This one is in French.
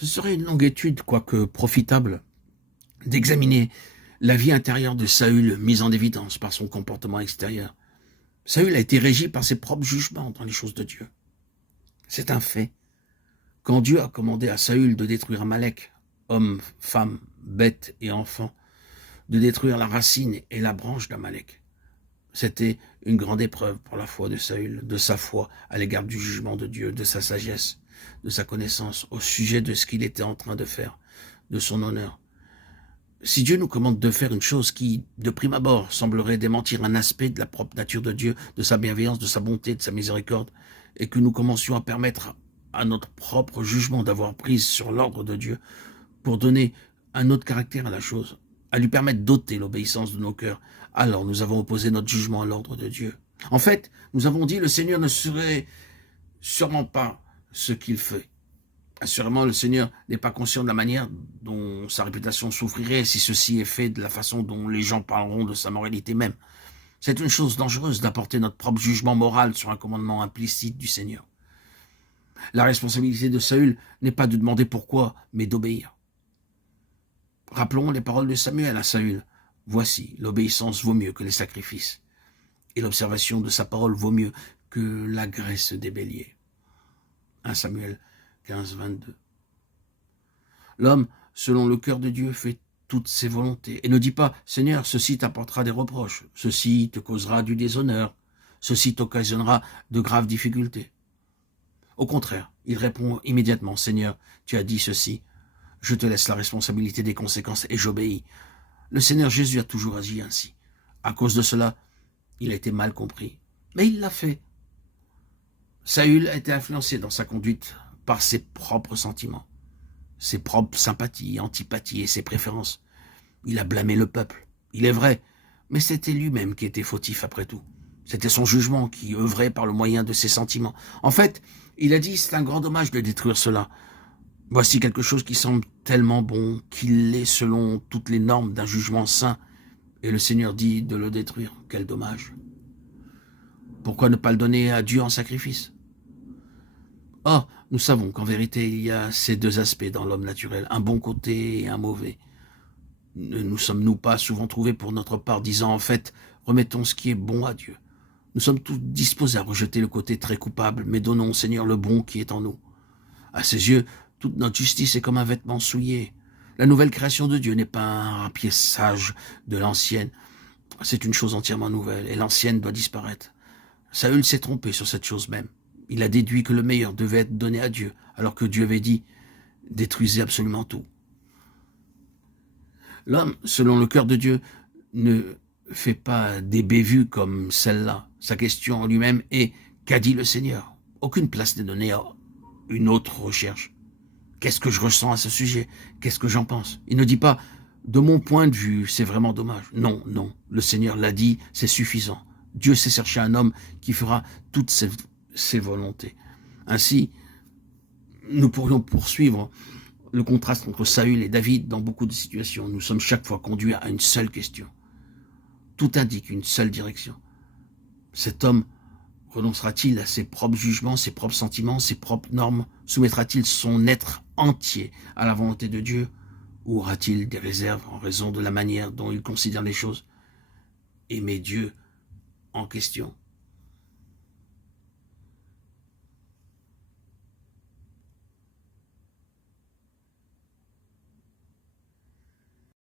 Ce serait une longue étude, quoique profitable, d'examiner la vie intérieure de Saül mise en évidence par son comportement extérieur. Saül a été régi par ses propres jugements dans les choses de Dieu. C'est un fait. Quand Dieu a commandé à Saül de détruire Amalek, hommes, femmes, bêtes et enfants, de détruire la racine et la branche d'Amalek, c'était une grande épreuve pour la foi de Saül, de sa foi à l'égard du jugement de Dieu, de sa sagesse, de sa connaissance au sujet de ce qu'il était en train de faire, de son honneur. Si Dieu nous commande de faire une chose qui, de prime abord, semblerait démentir un aspect de la propre nature de Dieu, de sa bienveillance, de sa bonté, de sa miséricorde, et que nous commencions à permettre à notre propre jugement d'avoir prise sur l'ordre de Dieu pour donner un autre caractère à la chose, à lui permettre d'ôter l'obéissance de nos cœurs, alors nous avons opposé notre jugement à l'ordre de Dieu. En fait, nous avons dit le Seigneur ne serait sûrement pas ce qu'il fait. Assurément, le Seigneur n'est pas conscient de la manière dont sa réputation souffrirait si ceci est fait de la façon dont les gens parleront de sa moralité même. C'est une chose dangereuse d'apporter notre propre jugement moral sur un commandement implicite du Seigneur. La responsabilité de Saül n'est pas de demander pourquoi, mais d'obéir. Rappelons les paroles de Samuel à Saül. « Voici, l'obéissance vaut mieux que les sacrifices, et l'observation de sa parole vaut mieux que la graisse des béliers. » 1 Samuel 15, 22. L'homme, selon le cœur de Dieu, fait toutes ses volontés et ne dit pas « Seigneur, ceci t'apportera des reproches, ceci te causera du déshonneur, ceci t'occasionnera de graves difficultés. » Au contraire, il répond immédiatement « Seigneur, tu as dit ceci, je te laisse la responsabilité des conséquences et j'obéis. » Le Seigneur Jésus a toujours agi ainsi. À cause de cela, il a été mal compris, mais il l'a fait. Saül a été influencé dans sa conduite par ses propres sentiments, ses propres sympathies, antipathies et ses préférences. Il a blâmé le peuple, il est vrai, mais c'était lui-même qui était fautif après tout. C'était son jugement qui œuvrait par le moyen de ses sentiments. En fait, il a dit, c'est un grand dommage de détruire cela. Voici quelque chose qui semble tellement bon qu'il l'est selon toutes les normes d'un jugement saint, et le Seigneur dit de le détruire. Quel dommage. Pourquoi ne pas le donner à Dieu en sacrifice? Or, nous savons qu'en vérité, il y a ces deux aspects dans l'homme naturel, un bon côté et un mauvais. Ne nous sommes-nous pas souvent trouvés pour notre part disant en fait, remettons ce qui est bon à Dieu. Nous sommes tous disposés à rejeter le côté très coupable, mais donnons au Seigneur le bon qui est en nous. À ses yeux, toute notre justice est comme un vêtement souillé. La nouvelle création de Dieu n'est pas un rapiessage de l'ancienne. C'est une chose entièrement nouvelle, et l'ancienne doit disparaître. Saül s'est trompé sur cette chose même. Il a déduit que le meilleur devait être donné à Dieu, alors que Dieu avait dit « détruisez absolument tout ». L'homme, selon le cœur de Dieu, ne fait pas des bévues comme celle-là. Sa question en lui-même est « qu'a dit le Seigneur ?» Aucune place n'est donnée à une autre recherche. Qu'est-ce que je ressens à ce sujet? Qu'est-ce que j'en pense? Il ne dit pas « de mon point de vue, c'est vraiment dommage ». Non, non, le Seigneur l'a dit, c'est suffisant. Dieu sait chercher un homme qui fera toutes ses volontés. Ainsi, nous pourrions poursuivre le contraste entre Saül et David dans beaucoup de situations. Nous sommes chaque fois conduits à une seule question. Tout indique une seule direction. Cet homme renoncera-t-il à ses propres jugements, ses propres sentiments, ses propres normes? Soumettra-t-il son être entier à la volonté de Dieu? Ou aura-t-il des réserves en raison de la manière dont il considère les choses? Aimer Dieu en question